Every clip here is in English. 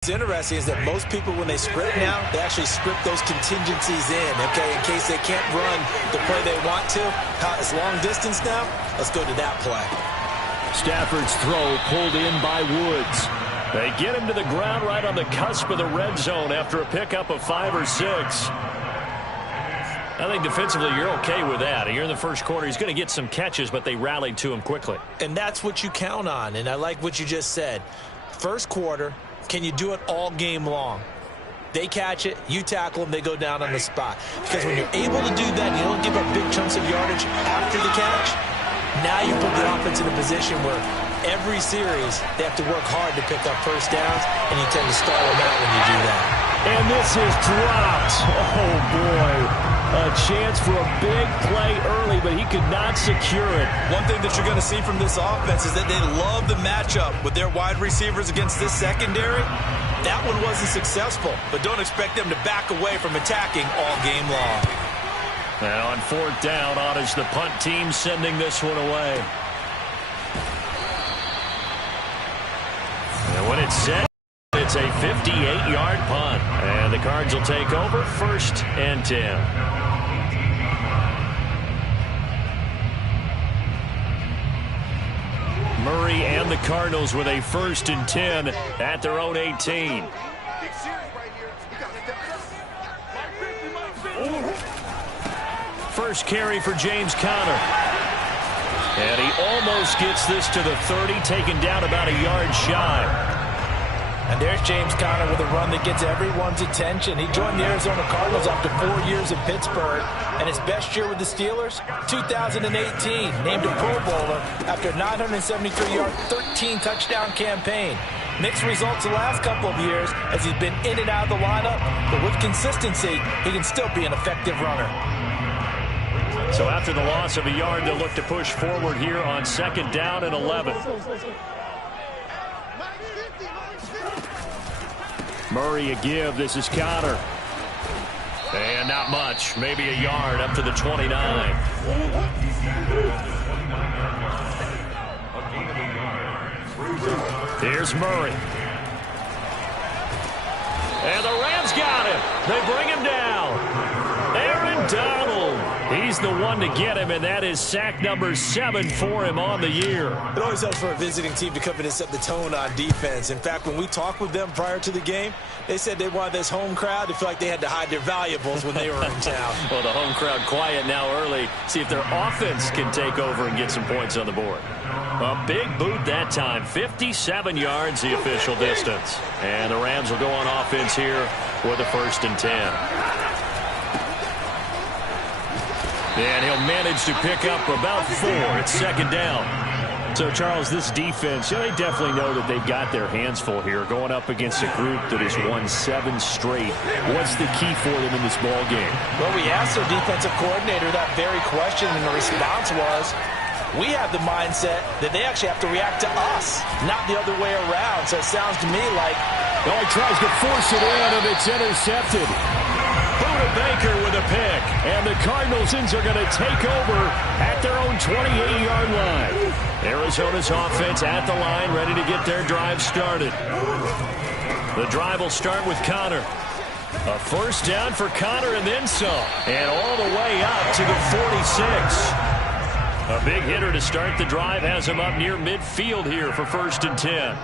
What's interesting is that most people, when they script now, they actually script those contingencies in, okay, in case they can't run the play they want to. It's long distance now. Let's go to that play. Stafford's throw pulled in by Woods. They get him to the ground right on the cusp of the red zone after a pickup of 5 or 6. I think defensively you're okay with that. Here in the first quarter, he's going to get some catches, but they rallied to him quickly. And that's what you count on, and I like what you just said. First quarter, can you do it all game long? They catch it, you tackle them, they go down on the spot. Because when you're able to do that, you don't give up big chunks of yardage after the catch. Now you put the offense in a position where every series they have to work hard to pick up first downs, and you tend to stall them out when you do that. And this is dropped. Oh, boy. A chance for a big play early, but he could not secure it. One thing that you're going to see from this offense is that they love the matchup with their wide receivers against this secondary. That one wasn't successful, but don't expect them to back away from attacking all game long. And on 4th down, on is the punt team sending this one away. And when it's set, it's a 58-yard punt. And the Cards will take over 1st and 10. Murray and the Cardinals with a 1st and 10 at their own 18. First carry for James Conner. And he almost gets this to the 30, taken down about a yard shy. And there's James Conner with a run that gets everyone's attention. He joined the Arizona Cardinals after 4 years in Pittsburgh. And his best year with the Steelers, 2018. Named a Pro Bowler after a 973-yard, 13-touchdown campaign. Mixed results the last couple of years as he's been in and out of the lineup. But with consistency, he can still be an effective runner. So after the loss of a yard, they'll look to push forward here on 2nd down and 11. Murray a give. This is Conner. And not much. Maybe a yard up to the 29. Here's Murray. And the Rams got him. They bring him down. Aaron Donald. He's the one to get him, and that is sack number 7 for him on the year. It always helps for a visiting team to come in and set the tone on defense. In fact, when we talked with them prior to the game, they said they wanted this home crowd to feel like they had to hide their valuables when they were in town. Well, the home crowd quiet now early. See if their offense can take over and get some points on the board. A big boot that time. 57 yards, the official distance. And the Rams will go on offense here with a 1st and 10. And he'll manage to pick up about 4 at 2nd down. So, Charles, this defense, they definitely know that they've got their hands full here going up against a group that has won 7 straight. What's the key for them in this ball game? Well, we asked their defensive coordinator that very question, and the response was, we have the mindset that they actually have to react to us, not the other way around. So it sounds to me like... Oh, he tries to force it in, and it's intercepted. Buda Baker with a pick, and the Cardinals are going to take over at their own 28-yard line. Arizona's offense at the line, ready to get their drive started. The drive will start with Conner. A 1st down for Conner and then some. And all the way up to the 46. A big hitter to start the drive has him up near midfield here for 1st and 10.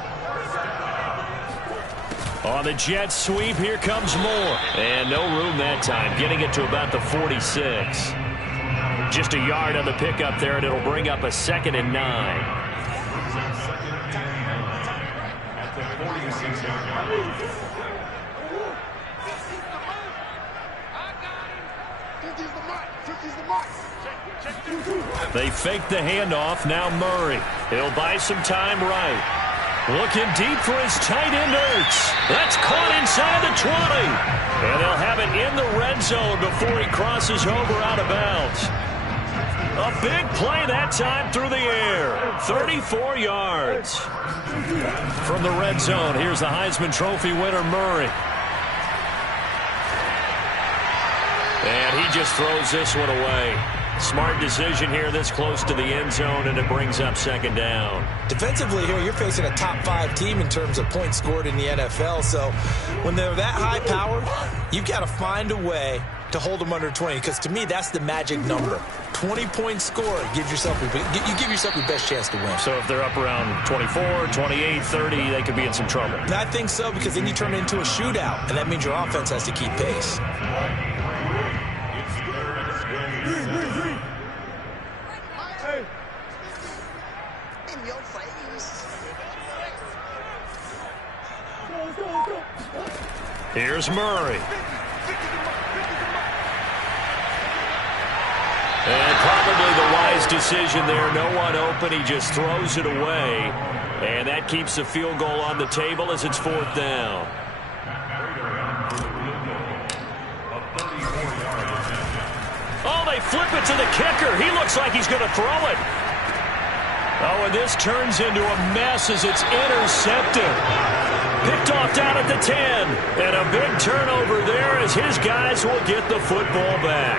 On the jet sweep, here comes Moore. And no room that time, getting it to about the 46. Just a yard on the pickup there, and it'll bring up a 2nd and 9. They fake the handoff. Now Murray. He'll buy some time right. Looking deep for his tight end, Ertz. That's caught inside the 20. And they'll have it in the red zone before he crosses over out of bounds. A big play that time through the air. 34 yards. From the red zone, here's the Heisman Trophy winner, Murray. And he just throws this one away. Smart decision here this close to the end zone, and it brings up second down. Defensively here, you're facing a top 5 team in terms of points scored in the NFL. So when they're that high powered, you've got to find a way to hold them under 20, because to me, that's the magic number. 20-point score gives yourself you give yourself your best chance to win. So if they're up around 24, 28, 30, they could be in some trouble. And I think so, because then you turn it into a shootout, and that means your offense has to keep pace. Here's Murray. And probably the wise decision there. No one open. He just throws it away. And that keeps the field goal on the table as it's fourth down. Oh, they flip it to the kicker. He looks like he's going to throw it. Oh, and this turns into a mess as it's intercepted. Picked off down at the 10. And a big turnover there as his guys will get the football back.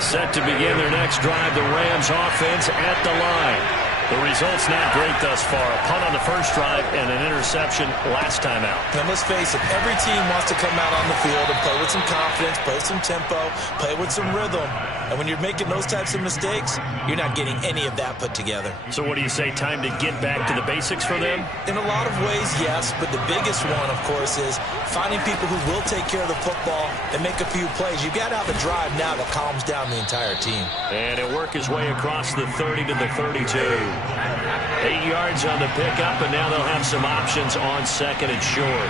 Set to begin their next drive, the Rams offense at the line. The result's not great thus far. A punt on the first drive and an interception last time out. And let's face it, every team wants to come out on the field and play with some confidence, play with some tempo, play with some rhythm. And when you're making those types of mistakes, you're not getting any of that put together. So what do you say, time to get back to the basics for them? In a lot of ways, yes. But the biggest one, of course, is finding people who will take care of the football and make a few plays. You've got to have a drive now that calms down the entire team. And he'll work his way across the 30 to the 32. 8 yards on the pickup, and now they'll have some options on second and short.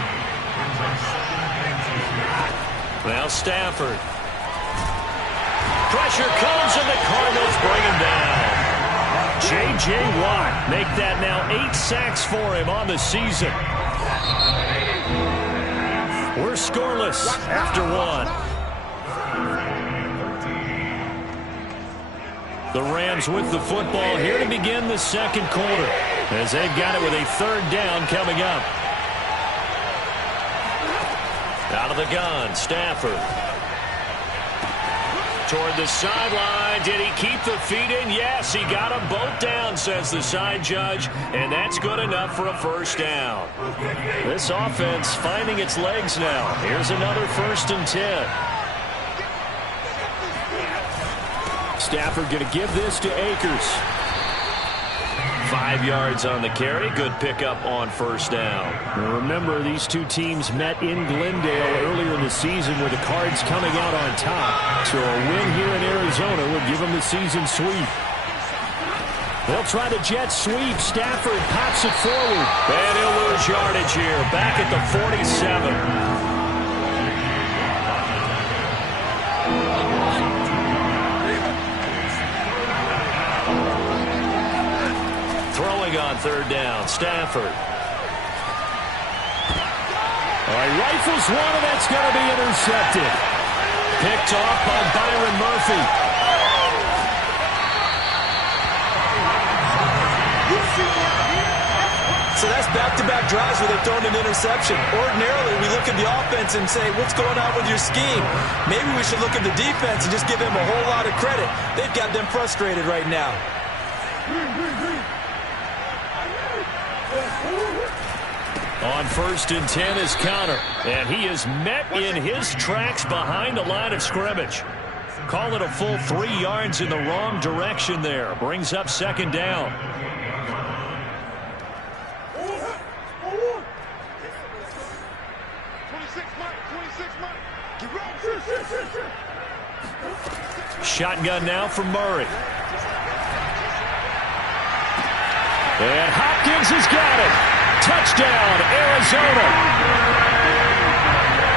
Now Stafford. Pressure comes, and the Cardinals bring him down. J.J. Watt make that now 8 sacks for him on the season. We're scoreless after one. The Rams with the football here to begin the second quarter, as they've got it with a third down coming up. Out of the gun, Stafford. Toward the sideline. Did he keep the feet in? Yes, he got them both down, says the side judge, and that's good enough for a first down. This offense finding its legs now. Here's another 1st and 10. Stafford going to give this to Akers. 5 yards on the carry. Good pickup on first down. Now remember, these two teams met in Glendale earlier in the season with the Cards coming out on top. So a win here in Arizona would give them the season sweep. They'll try the jet sweep. Stafford pops it forward. And he'll lose yardage here. Back at the 47. On third down, Stafford. All right, rifles one, and that's going to be intercepted. Picked off by Byron Murphy. So that's back-to-back drives where they've thrown an interception. Ordinarily, we look at the offense and say, what's going on with your scheme? Maybe we should look at the defense and just give them a whole lot of credit. They've got them frustrated right now. On 1st and 10 is Connor, and he is met in his tracks behind the line of scrimmage. Call it a full 3 yards in the wrong direction there. Brings up second down. Shotgun now from Murray. And Hopkins has got it. Touchdown, Arizona.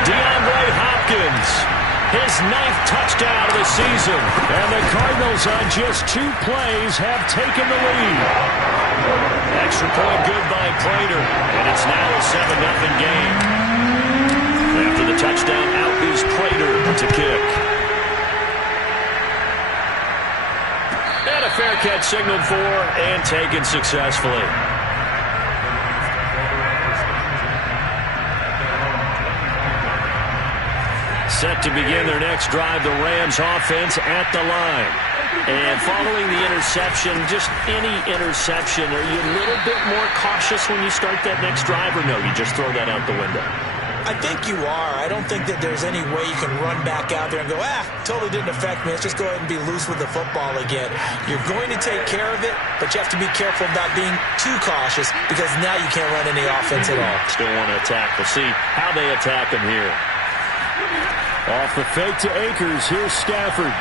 DeAndre Hopkins, his 9th touchdown of the season. And the Cardinals on just 2 plays have taken the lead. Extra point good by Prater, and it's now a 7-0 game. After the touchdown, out is Prater to kick. And a fair catch signaled for and taken successfully. Set to begin their next drive, the Rams offense at the line. And following the interception, just any interception, are you a little bit more cautious when you start that next drive, or no, you just throw that out the window? I think you are. I don't think that there's any way you can run back out there and go, totally didn't affect me. Let's just go ahead and be loose with the football again. You're going to take care of it, but you have to be careful about being too cautious because now you can't run any offense at all. Still want to attack. We'll see how they attack him here. Off the fake to Akers, here's Stafford.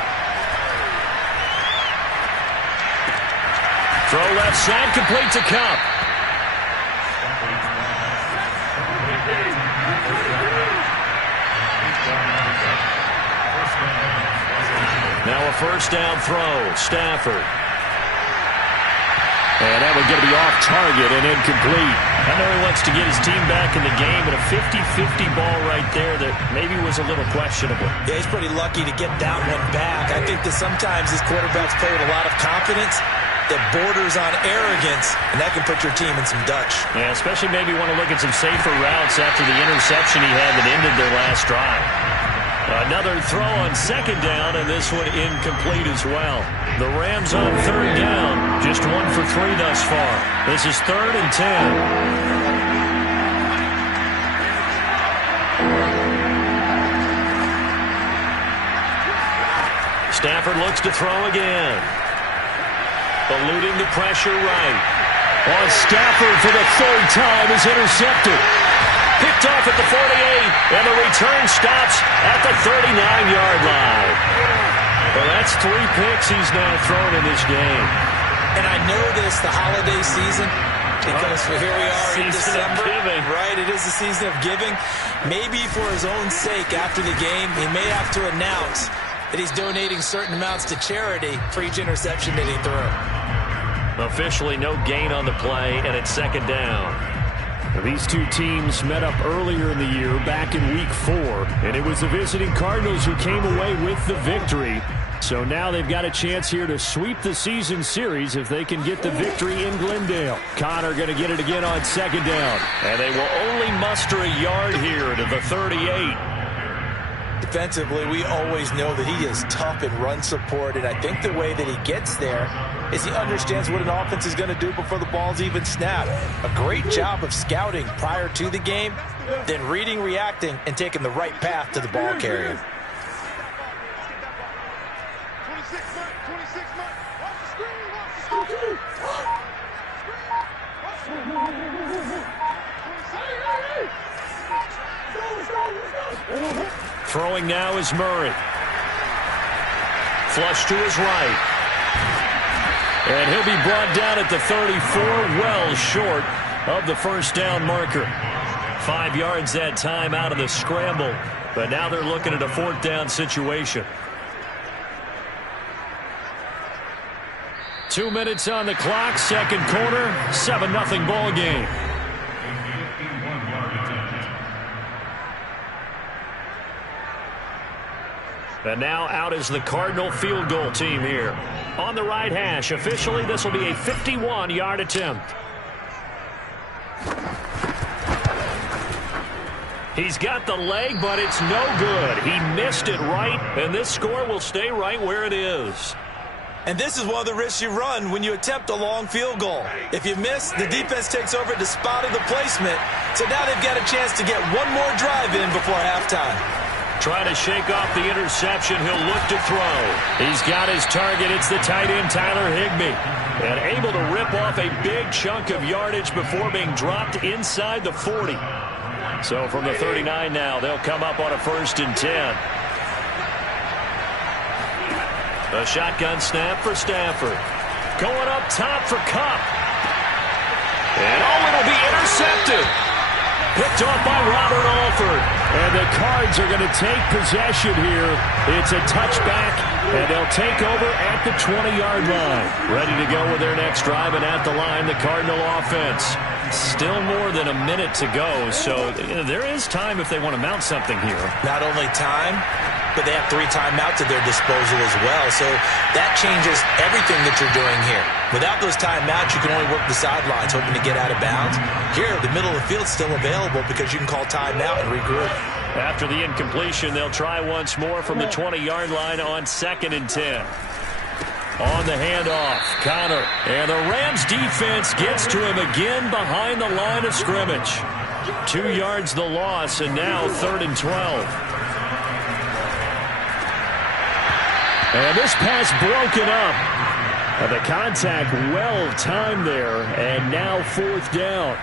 Throw left side, complete to Cup. Now a first down throw, Stafford. And that would get to be off target and incomplete. I know he wants to get his team back in the game, but a 50-50 ball right there that maybe was a little questionable. Yeah, he's pretty lucky to get that one back. I think that sometimes these quarterbacks play with a lot of confidence that borders on arrogance, and that can put your team in some Dutch. Yeah, especially maybe want to look at some safer routes after the interception he had that ended their last drive. Another throw on second down, and this one incomplete as well. The Rams on third down, just 1 for 3 thus far. This is 3rd and 10. Stafford looks to throw again. Eluding the pressure right. On Stafford for the 3rd time is intercepted. Picked off at the 48, and the return stops at the 39-yard line. Well, that's 3 picks he's now thrown in this game. And I know this, the holiday season, because here we are in December. Right, it is the season of giving. Maybe for his own sake after the game, he may have to announce that he's donating certain amounts to charity for each interception that he threw. Officially no gain on the play, and it's 2nd down. These two teams met up earlier in the year, back in Week 4, and it was the visiting Cardinals who came away with the victory. So now they've got a chance here to sweep the season series if they can get the victory in Glendale. Connor going to get it again on 2nd down. And they will only muster a yard here to the 38. Defensively, we always know that he is tough in run support, and I think the way that he gets there is he understands what an offense is going to do before the ball's even snapped. A great job of scouting prior to the game, then reading, reacting, and taking the right path to the ball carrier. Throwing now is Murray. Flush to his right. And he'll be brought down at the 34, well short of the first down marker. 5 yards that time out of the scramble. But now they're looking at a 4th down situation. 2 minutes on the clock, 2nd quarter, 7-0 ball game. And now out is the Cardinal field goal team here. On the right hash, officially this will be a 51-yard attempt. He's got the leg, but it's no good. He missed it right, and this score will stay right where it is. And this is one of the risks you run when you attempt a long field goal. If you miss, the defense takes over to spot of the placement. So now they've got a chance to get one more drive in before halftime. Trying to shake off the interception. He'll look to throw. He's got his target. It's the tight end, Tyler Higbee. And able to rip off a big chunk of yardage before being dropped inside the 40. So from the 39 now, they'll come up on a 1st and 10. A shotgun snap for Stafford. Going up top for Cup. And it'll be intercepted. Picked off by Robert Alford. And the Cards are going to take possession here. It's a touchback, and they'll take over at the 20-yard line. Ready to go with their next drive, and at the line, the Cardinal offense. Still more than a minute to go, so there is time if they want to mount something here. Not only time, but they have 3 timeouts at their disposal as well. So that changes everything that you're doing here. Without those timeouts, you can only work the sidelines, hoping to get out of bounds. Here, the middle of the field's still available because you can call timeout and regroup. After the incompletion, they'll try once more from the 20-yard line on 2nd and 10. On the handoff, Connor. And the Rams defense gets to him again behind the line of scrimmage. 2 yards the loss, and now 3rd and 12. And this pass broken up. The contact well timed there, and now 4th down.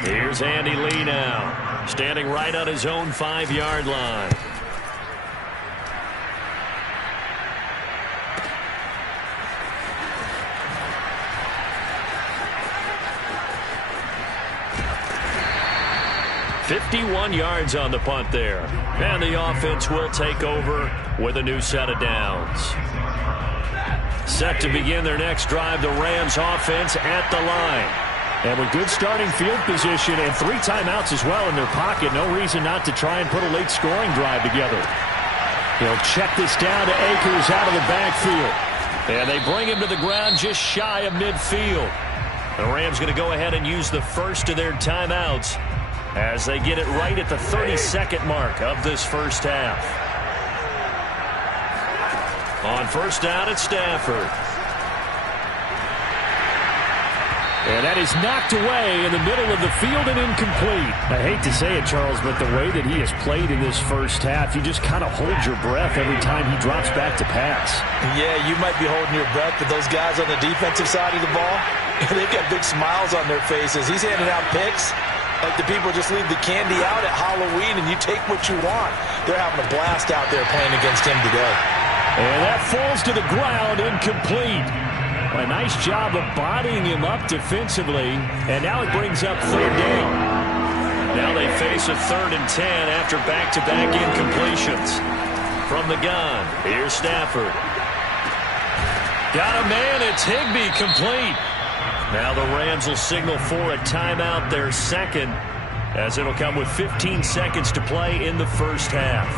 Here's Andy Lee now, standing right on his own 5-yard line. $51 yards on the punt there. And the offense will take over with a new set of downs. Set to begin their next drive, the Rams offense at the line. And with good starting field position and 3 timeouts as well in their pocket, no reason not to try and put a late scoring drive together. He'll check this down to Akers out of the backfield. And they bring him to the ground just shy of midfield. The Rams going to go ahead and use the first of their timeouts as they get it right at the 32nd mark of this first half. On first down, it's Stafford. And that is knocked away in the middle of the field and incomplete. I hate to say it, Charles, but the way that he has played in this first half, you just kind of hold your breath every time he drops back to pass. Yeah, you might be holding your breath, but those guys on the defensive side of the ball, they've got big smiles on their faces. He's handing out picks like the people just leave the candy out at Halloween and you take what you want. They're having a blast out there playing against him today. And that falls to the ground, incomplete. A nice job of bodying him up defensively, and now it brings up 3rd down. Now they face a 3rd and 10 after back-to-back incompletions. From the gun, here's Stafford. Got a man, it's Higbee, complete. Now the Rams will signal for a timeout, their second, as it'll come with 15 seconds to play in the first half.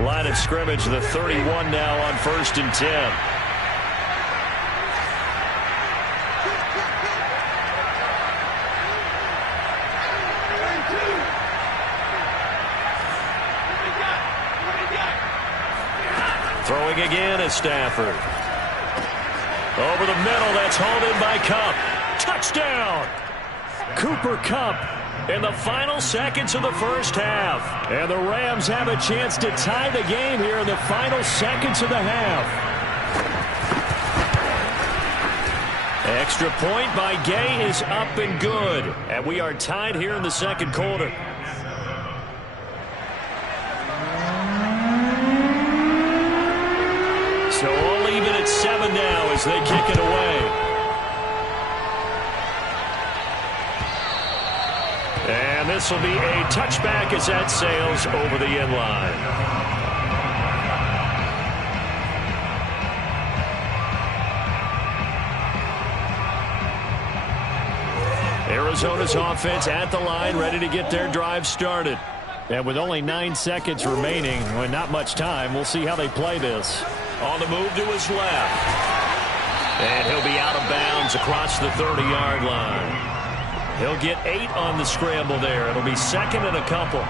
Line of scrimmage, the 31 now on 1st and 10. Throwing again is Stafford. Over the middle, that's hauled in by Kupp. Touchdown! Cooper Kupp in the final seconds of the first half. And the Rams have a chance to tie the game here in the final seconds of the half. Extra point by Gay is up and good. And we are tied here in the second quarter. So all even at 7 now as they kick it away. And this will be a touchback as that sails over the end line. Arizona's offense at the line, ready to get their drive started. And with only 9 seconds remaining, well, not much time, we'll see how they play this. On the move to his left. And he'll be out of bounds across the 30-yard line. He'll get 8 on the scramble there. It'll be 2nd and a couple.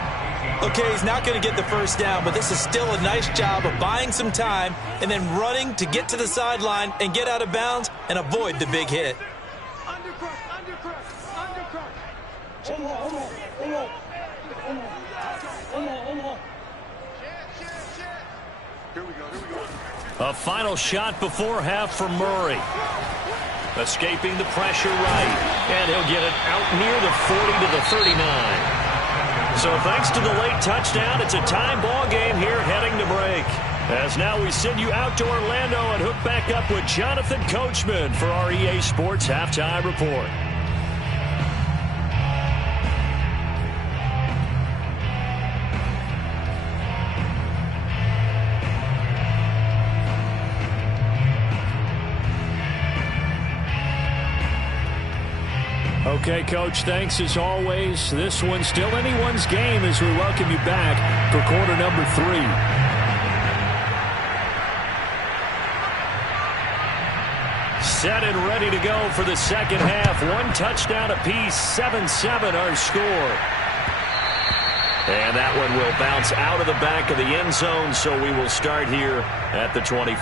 Okay, he's not going to get the first down, but this is still a nice job of buying some time and then running to get to the sideline and get out of bounds and avoid the big hit. A final shot before half from Murray. Escaping the pressure right. And he'll get it out near the 40 to the 39. So thanks to the late touchdown, it's a tie ball game here heading to break. As now we send you out to Orlando and hook back up with Jonathan Coachman for our EA Sports Halftime Report. Okay, Coach, thanks as always. This one's still anyone's game as we welcome you back for quarter number 3. Set and ready to go for the second half. One touchdown apiece, 7-7 our score. And that one will bounce out of the back of the end zone, so we will start here at the 25.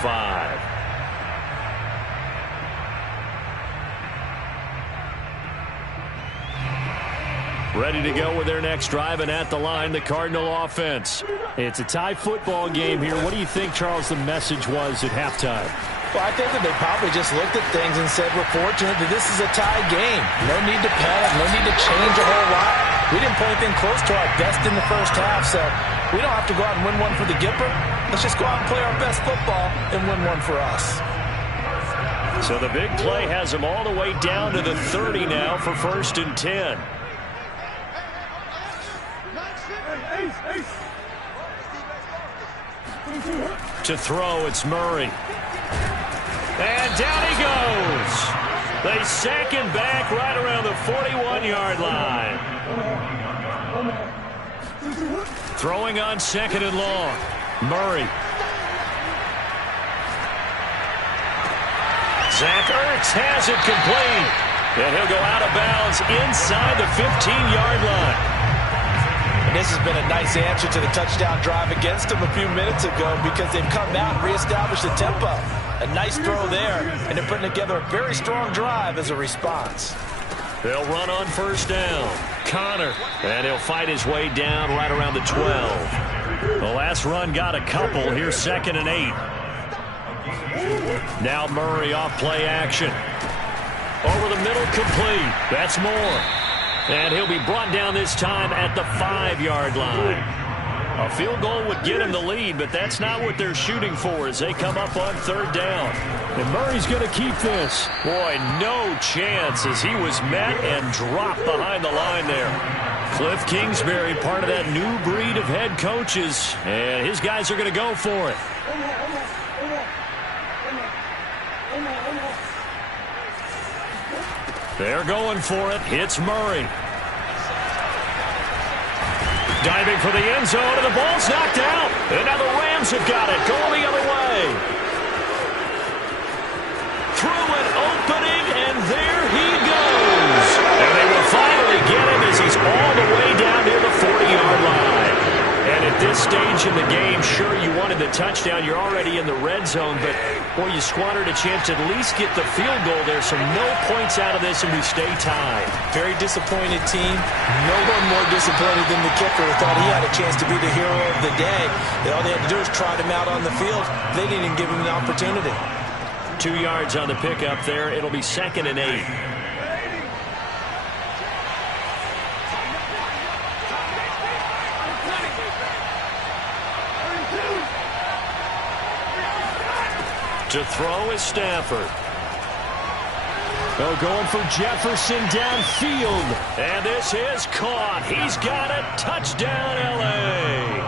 Ready to go with their next drive, and at the line, the Cardinal offense. It's a tie football game here. What do you think, Charles, the message was at halftime? Well, I think that they probably just looked at things and said, we're fortunate that this is a tie game. No need to panic, no need to change a whole lot. We didn't play anything close to our best in the first half, so we don't have to go out and win one for the Gipper. Let's just go out and play our best football and win one for us. So the big play has them all the way down to the 30 now for 1st and 10. To throw, it's Murray. And down he goes. They sack him back right around the 41-yard line. Throwing on 2nd and long. Murray. Zach Ertz has it complete. And he'll go out of bounds inside the 15-yard line. And this has been a nice answer to the touchdown drive against them a few minutes ago because they've come out and reestablished the tempo. A nice throw there, and they're putting together a very strong drive as a response. They'll run on 1st down. Connor, and he'll fight his way down right around the 12. The last run got a couple. Here's 2nd and 8. Now Murray off play action. Over the middle, complete. That's Moore. And he'll be brought down this time at the 5-yard line. A field goal would get him the lead, but that's not what they're shooting for as they come up on 3rd down. And Murray's going to keep this. Boy, no chance as he was met and dropped behind the line there. Cliff Kingsbury, part of that new breed of head coaches, and his guys are going to go for it. They're going for it. It's Murray. Diving for the end zone, and the ball's knocked out. And now the Rams have got it, going the other way. Through an opening, and there he goes. And they will finally get him as he's all the way down near the 40-yard line. And at this stage in the game, sure, you wanted the touchdown. You're already in the red zone, but, boy, you squandered a chance to at least get the field goal there, so no points out of this, and we stay tied. Very disappointed team. No one more disappointed than the kicker who thought he had a chance to be the hero of the day. All they had to do was trot him out on the field. They didn't even give him the opportunity. 2 yards on the pickup there. It'll be 2nd and 8. To throw is Stafford. Oh, going for Jefferson downfield. And this is caught. He's got it. Touchdown, L.A.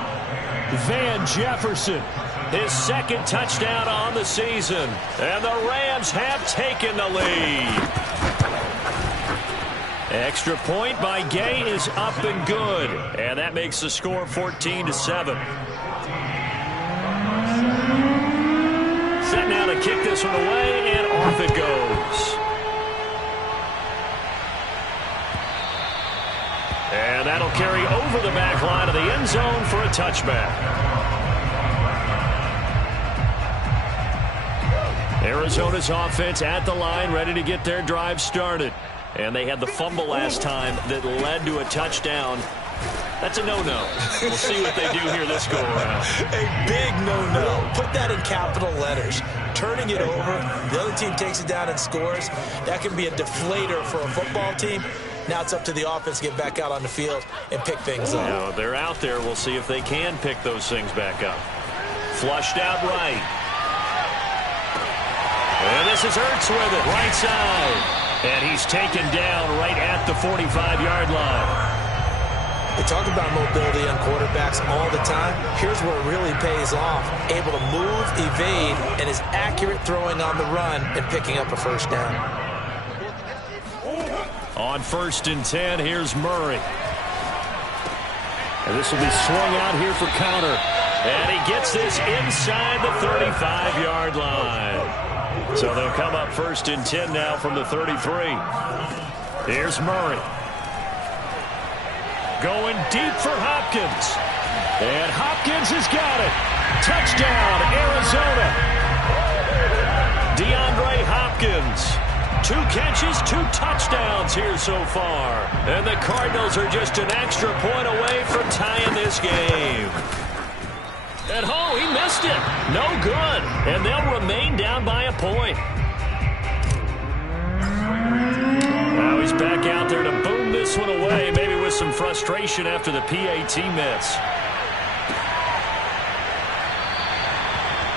Van Jefferson. His 2nd touchdown on the season. And the Rams have taken the lead. Extra point by Gay is up and good. And that makes the score 14-7. Set now to kick this one away, and off it goes. And that'll carry over the back line of the end zone for a touchback. Arizona's offense at the line, ready to get their drive started. And they had the fumble last time that led to a touchdown. That's a no-no. We'll see what they do here this go-around. A big no-no. Put that in capital letters. Turning it over, the other team takes it down and scores. That can be a deflator for a football team. Now it's up to the offense to get back out on the field and pick things up. Now, they're out there. We'll see if they can pick those things back up. Flushed out right. And this is Ertz with it, right side. And he's taken down right at the 45-yard line. They talk about mobility on quarterbacks all the time. Here's where it really pays off. Able to move, evade, and is accurate throwing on the run and picking up a 1st down. On 1st and 10, here's Murray. And this will be swung out here for Connor. And he gets this inside the 35-yard line. So they'll come up 1st and 10 now from the 33. Here's Murray. Going deep for Hopkins. And Hopkins has got it. Touchdown, Arizona. DeAndre Hopkins. 2 catches, 2 touchdowns here so far. And the Cardinals are just an extra point away from tying this game. And oh, he missed it. No good. And they'll remain down by a point. Now he's back out there to boom this one away, maybe with some frustration after the PAT miss.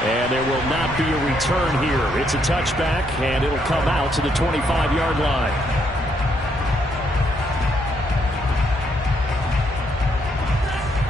And there will not be a return here. It's a touchback, and it'll come out to the 25-yard line.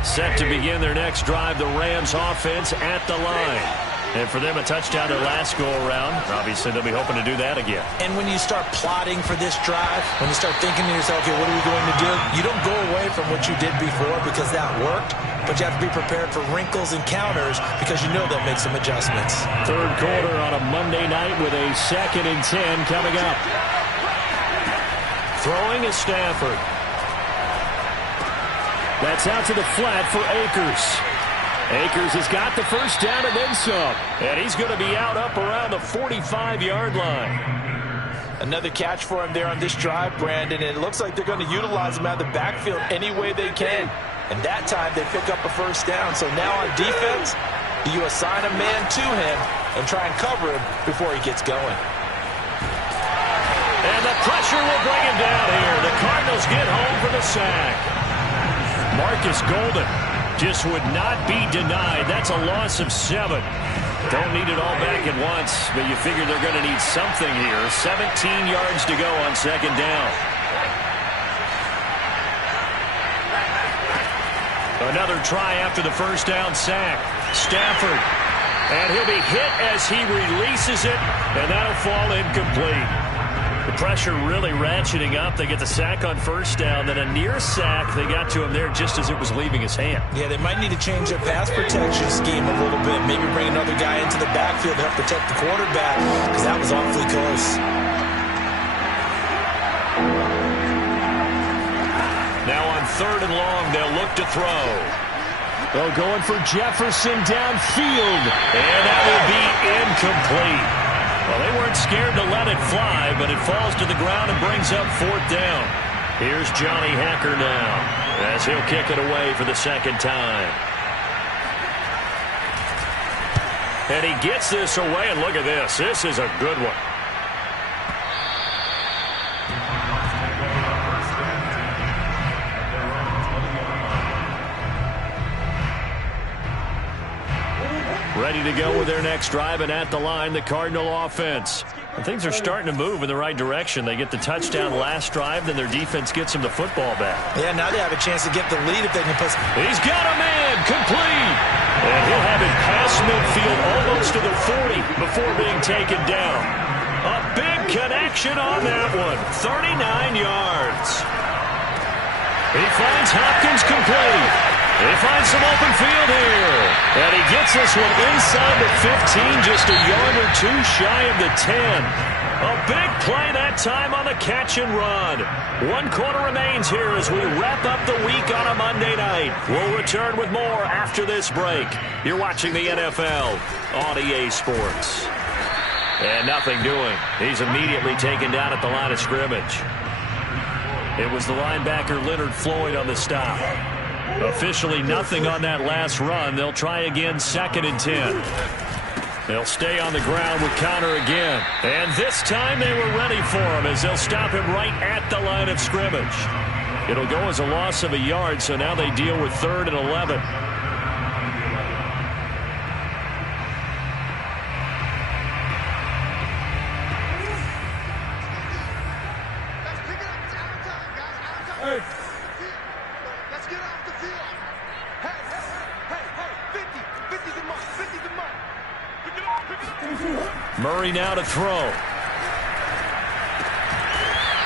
Set to begin their next drive, the Rams offense at the line. And for them, a touchdown their last go-around. Obviously, they'll be hoping to do that again. And when you start plotting for this drive, when you start thinking to yourself, okay, what are we going to do? You don't go away from what you did before because that worked, but you have to be prepared for wrinkles and counters because you know they'll make some adjustments. Third quarter on a Monday night with a 2nd and 10 coming up. Throwing is Stafford. That's out to the flat for Akers. Akers has got the first down and then some. And he's going to be out up around the 45-yard line. Another catch for him there on this drive, Brandon. And it looks like they're going to utilize him out of the backfield any way they can. And that time they pick up a first down. So now on defense, you assign a man to him and try and cover him before he gets going. And the pressure will bring him down here. The Cardinals get home for the sack. Marcus Golden just would not be denied. That's a loss of 7. Don't need it all back at once, but you figure they're going to need something here. 17 yards to go on 2nd down. Another try after the first down sack. Stafford. And he'll be hit as he releases it, and that'll fall incomplete. The pressure really ratcheting up. They get the sack on first down, then a near sack. They got to him there just as it was leaving his hand. Yeah, they might need to change their pass protection scheme a little bit. Maybe bring another guy into the backfield to help protect the quarterback because that was awfully close. Now on 3rd and long, they'll look to throw. They're going for Jefferson downfield. And that will be incomplete. Well, they weren't scared to let it fly, but it falls to the ground and brings up 4th down. Here's Johnny Hacker now as he'll kick it away for the 2nd time. And he gets this away, and look at this. This is a good one. Ready to go with their next drive, and at the line, the Cardinal offense. And things are starting to move in the right direction. They get the touchdown last drive, then their defense gets them the football back. Yeah, now they have a chance to get the lead if they can put... He's got a man, complete! And he'll have it past midfield almost to the 40 before being taken down. A big connection on that one, 39 yards. He finds Hopkins complete. He finds some open field here. And he gets this one inside the 15, just a yard or 2 shy of the 10. A big play that time on the catch and run. 1 quarter remains here as we wrap up the week on a Monday night. We'll return with more after this break. You're watching the NFL on EA Sports. And nothing doing. He's immediately taken down at the line of scrimmage. It was the linebacker Leonard Floyd on the stop. Officially nothing on that last run. They'll try again 2nd and 10. They'll stay on the ground with Connor again. And this time they were ready for him as they'll stop him right at the line of scrimmage. It'll go as a loss of a yard, so now they deal with 3rd and 11. Murray now to throw.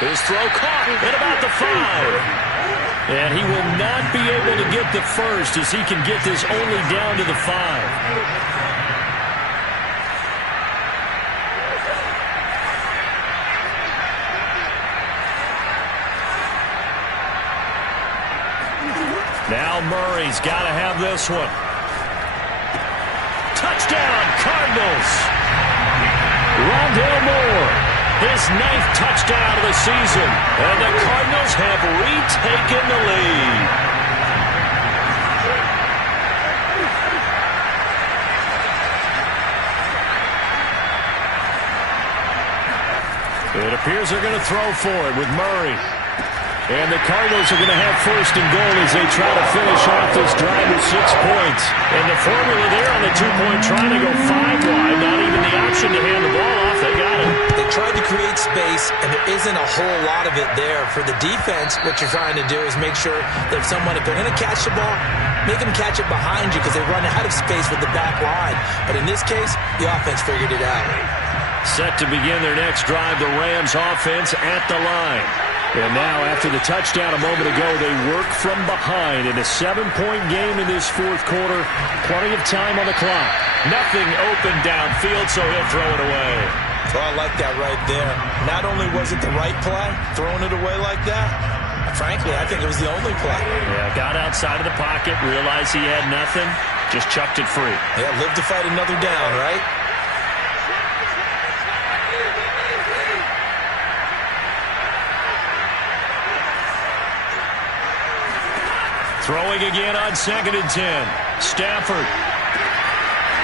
His throw caught at about the 5. And he will not be able to get the first as he can get this only down to the 5. Now Murray's got to have this one. Touchdown, Cardinals. Rondale Moore, his 9th touchdown of the season, and the Cardinals have retaken the lead. It appears they're going to throw for it with Murray. And the Cardinals are going to have 1st and goal as they try to finish off this drive with 6 points. And the formula there on the 2-point try to go 5 wide. Not even the option to hand the ball off. They got it. They tried to create space, and there isn't a whole lot of it there. For the defense, what you're trying to do is make sure that if they're going to catch the ball, make them catch it behind you because they run out of space with the back line. But in this case, the offense figured it out. Set to begin their next drive, the Rams offense at the line. And now, after the touchdown a moment ago, they work from behind in a 7-point game in this 4th quarter. Plenty of time on the clock. Nothing open downfield, so he'll throw it away. Well, I like that right there. Not only was it the right play, throwing it away like that, frankly, I think it was the only play. Yeah, got outside of the pocket, realized he had nothing, just chucked it free. Yeah, live to fight another down, right? Throwing again on 2nd and 10. Stafford.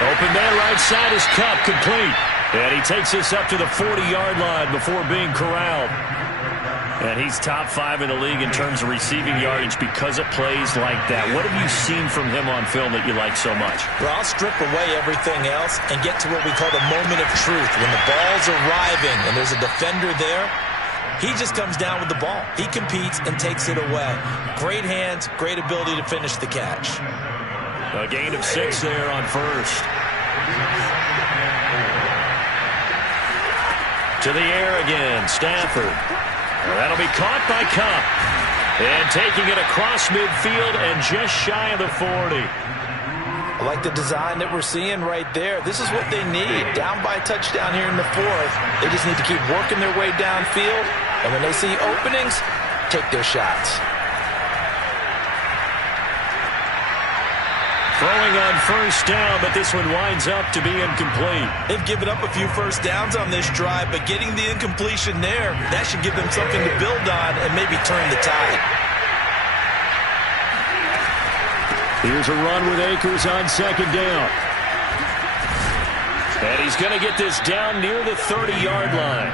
Open man right side is Cup, complete. And he takes this up to the 40-yard line before being corralled. And he's top 5 in the league in terms of receiving yardage because it plays like that. What have you seen from him on film that you like so much? Well, I'll strip away everything else and get to what we call the moment of truth. When the ball's arriving and there's a defender there, he just comes down with the ball. He competes and takes it away. Great hands, great ability to finish the catch. A gain of 6 there on 1st. To the air again, Stafford. That'll be caught by Cup. And taking it across midfield and just shy of the 40. I like the design that we're seeing right there. This is what they need. Down by a touchdown here in the 4th. They just need to keep working their way downfield. And when they see openings, take their shots. Throwing on 1st down, but this one winds up to be incomplete. They've given up a few 1st downs on this drive, but getting the incompletion there, that should give them something to build on and maybe turn the tide. Here's a run with Akers on 2nd down. And he's going to get this down near the 30-yard line.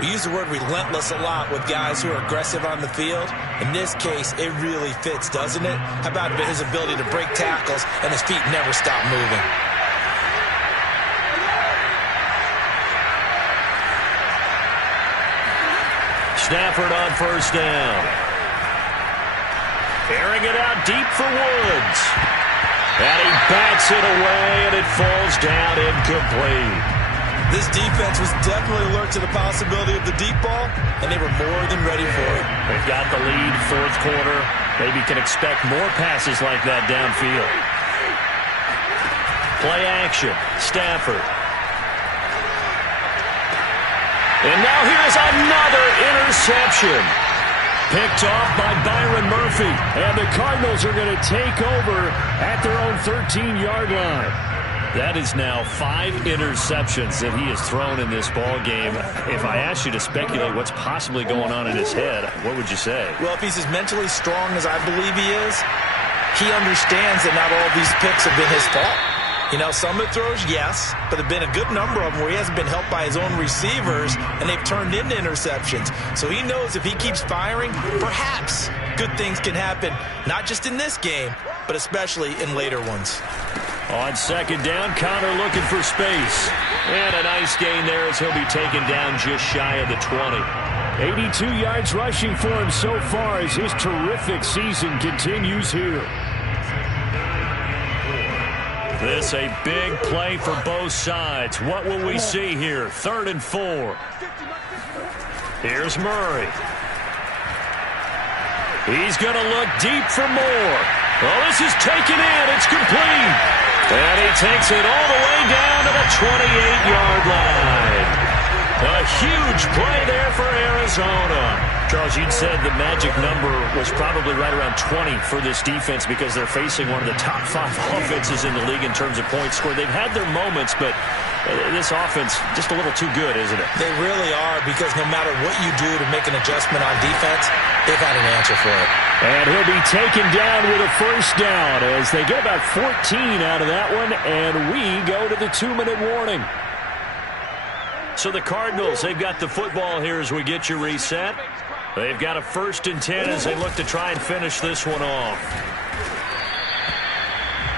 We use the word relentless a lot with guys who are aggressive on the field. In this case, it really fits, doesn't it? How about his ability to break tackles and his feet never stop moving? Stafford on 1st down. Airing it out deep for Woods. And he bats it away, and it falls down incomplete. This defense was definitely alert to the possibility of the deep ball, and they were more than ready for it. They've got the lead, 4th quarter. Maybe can expect more passes like that downfield. Play action, Stafford. And now here's another interception. Picked off by Byron Murphy. And the Cardinals are going to take over at their own 13-yard line. That is now 5 interceptions that he has thrown in this ball game. If I asked you to speculate what's possibly going on in his head, what would you say? Well, if he's as mentally strong as I believe he is, he understands that not all of these picks have been his fault. You know, some of the throws, yes, but there have been a good number of them where he hasn't been helped by his own receivers, and they've turned into interceptions. So he knows if he keeps firing, perhaps good things can happen, not just in this game, but especially in later ones. On 2nd down, Connor looking for space. And a nice gain there as he'll be taken down just shy of the 20. 82 yards rushing for him so far as his terrific season continues here. This a big play for both sides. What will we see here? 3rd and 4. Here's Murray. He's going to look deep for more. Oh, this is taken in. It's complete. And he takes it all the way down to the 28-yard line. A huge play there for Arizona. Charles, you'd said the magic number was probably right around 20 for this defense because they're facing one of the top 5 offenses in the league in terms of points scored. They've had their moments, but this offense just a little too good, isn't it? They really are, because no matter what you do to make an adjustment on defense, they've had an answer for it. And he'll be taken down with a first down as they get about 14 out of that one, and we go to the 2-minute warning. So the Cardinals, they've got the football here as we get you reset. They've got a 1st and 10 as they look to try and finish this one off.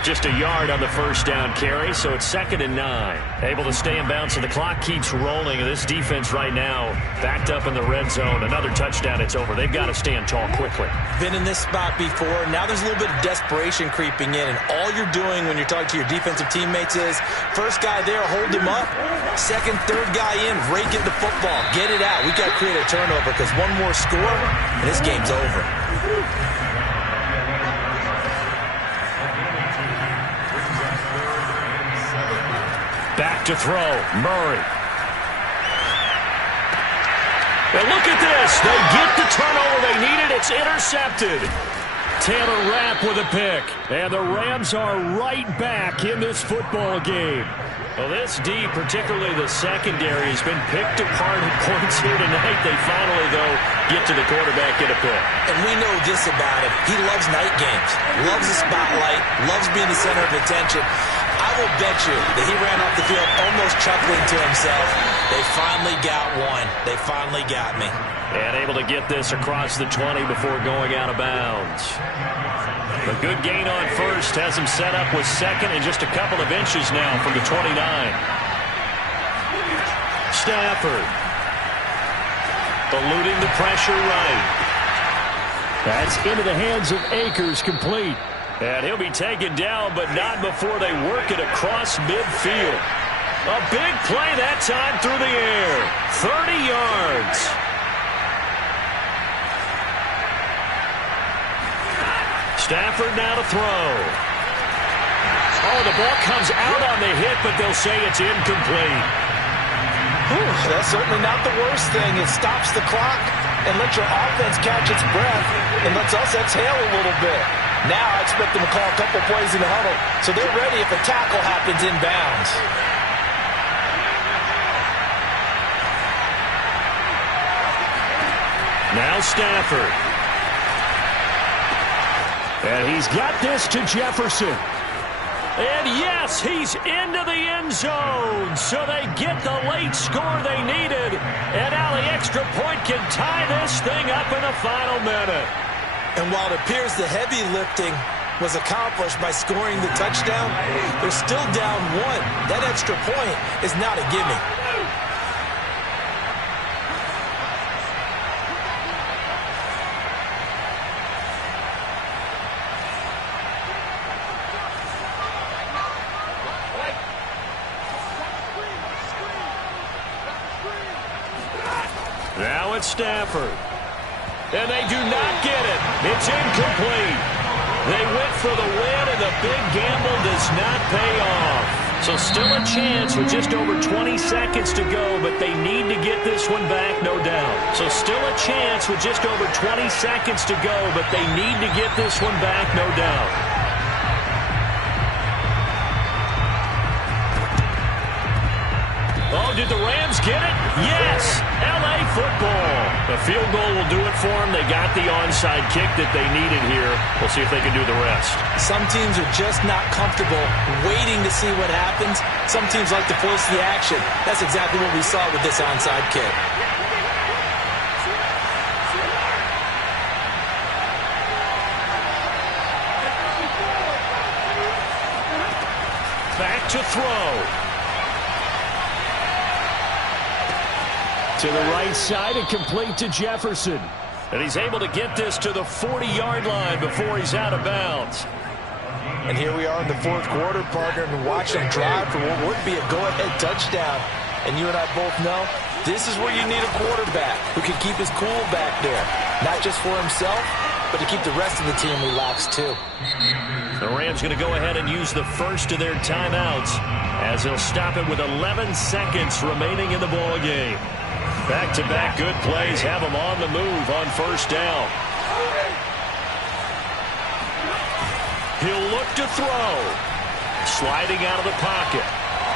Just a yard on the first down carry, so it's 2nd and 9. Able to stay in bounds, and the clock keeps rolling. And this defense right now backed up in the red zone. Another touchdown, it's over. They've got to stand tall quickly. Been in this spot before. Now there's a little bit of desperation creeping in, and all you're doing when you're talking to your defensive teammates is, first guy there, hold him up. Second, third guy in, rake it the football. Get it out. We got to create a turnover, because one more score, and this game's over. Back to throw, Murray. And look at this. They get the turnover they needed. It's intercepted. Taylor Rapp with a pick. And the Rams are right back in this football game. Well, this D, particularly the secondary, has been picked apart at points here tonight. They finally, though, get to the quarterback in a pick. And we know this about him. He loves night games, loves the spotlight, loves being the center of attention. I will bet you that he ran off the field almost chuckling to himself. They finally got one. They finally got me. And able to get this across the 20 before going out of bounds. A good gain on first has him set up with 2nd and just a couple of inches now from the 29. Stafford. Eluding the pressure right. That's into the hands of Akers, complete. And he'll be taken down, but not before they work it across midfield. A big play that time through the air. 30 yards. Stafford now to throw. Oh, the ball comes out on the hit, but they'll say it's incomplete. Whew, that's certainly not the worst thing. It stops the clock and lets your offense catch its breath and lets us exhale a little bit. Now I expect them to call a couple plays in the huddle, so they're ready if a tackle happens inbounds. Now Stafford. And he's got this to Jefferson. And yes, he's into the end zone. So they get the late score they needed. And now the extra point can tie this thing up in the final minute. And while it appears the heavy lifting was accomplished by scoring the touchdown, they're still down 1. That extra point is not a gimme. Now it's Stafford. And they do not get it. It's incomplete. They went for the win, and the big gamble does not pay off. So still a chance with just over 20 seconds to go, but they need to get this one back, no doubt. So still a chance with just over 20 seconds to go, but they need to get this one back, no doubt. Oh, did the Rams get it? Yes! L.A. football. The field goal will do it for them. They got the onside kick that they needed here. We'll see if they can do the rest. Some teams are just not comfortable waiting to see what happens. Some teams like to force the action. That's exactly what we saw with this onside kick. Back to throw. To the right side and complete to Jefferson. And he's able to get this to the 40-yard line before he's out of bounds. And here we are in the fourth quarter, partner, and watch them drive for what would be a go-ahead touchdown. And you and I both know this is where you need a quarterback who can keep his cool back there. Not just for himself, but to keep the rest of the team relaxed too. The Rams going to go ahead and use the first of their timeouts as they'll stop it with 11 seconds remaining in the ball game. Back-to-back good plays have them on the move on first down. He'll look to throw. Sliding out of the pocket.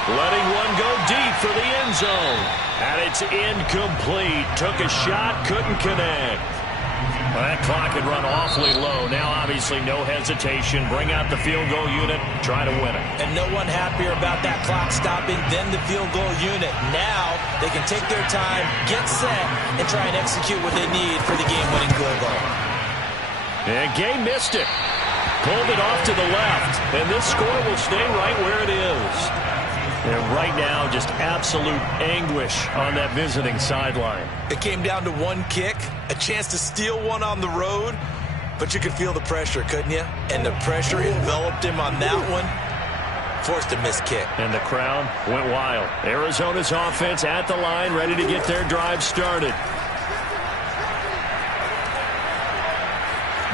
Letting one go deep for the end zone. And it's incomplete. Took a shot, couldn't connect. Well, that clock had run awfully low. Now, obviously, no hesitation. Bring out the field goal unit, try to win it. And no one happier about that clock stopping than the field goal unit. Now, they can take their time, get set, and try and execute what they need for the game-winning field goal. And Gay missed it. Pulled it off to the left. And this score will stay right where it is. And right now, just absolute anguish on that visiting sideline. It came down to one kick, a chance to steal one on the road, but you could feel the pressure, couldn't you? And the pressure enveloped him on that one. Forced a missed kick. And the crowd went wild. Arizona's offense at the line, ready to get their drive started.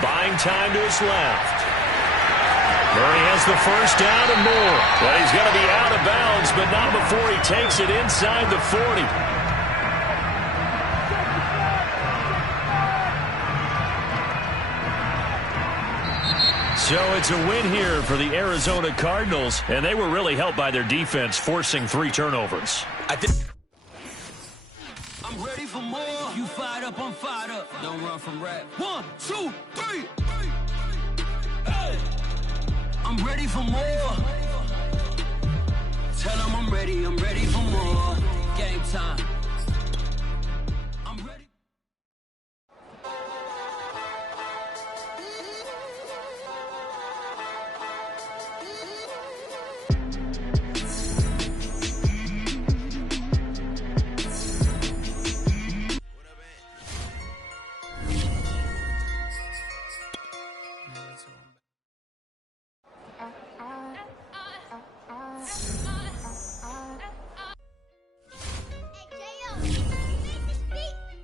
Buying time to his left. Murray has the first down and more. But he's going to be out of bounds, but not before he takes it inside the 40. So it's a win here for the Arizona Cardinals, and they were really helped by their defense, forcing 3 turnovers. I'm ready for more. You fired up, I'm fired up. Don't run from rap. 1, 2, 3. Hey. I'm ready for more. Tell them I'm ready for more. Game time.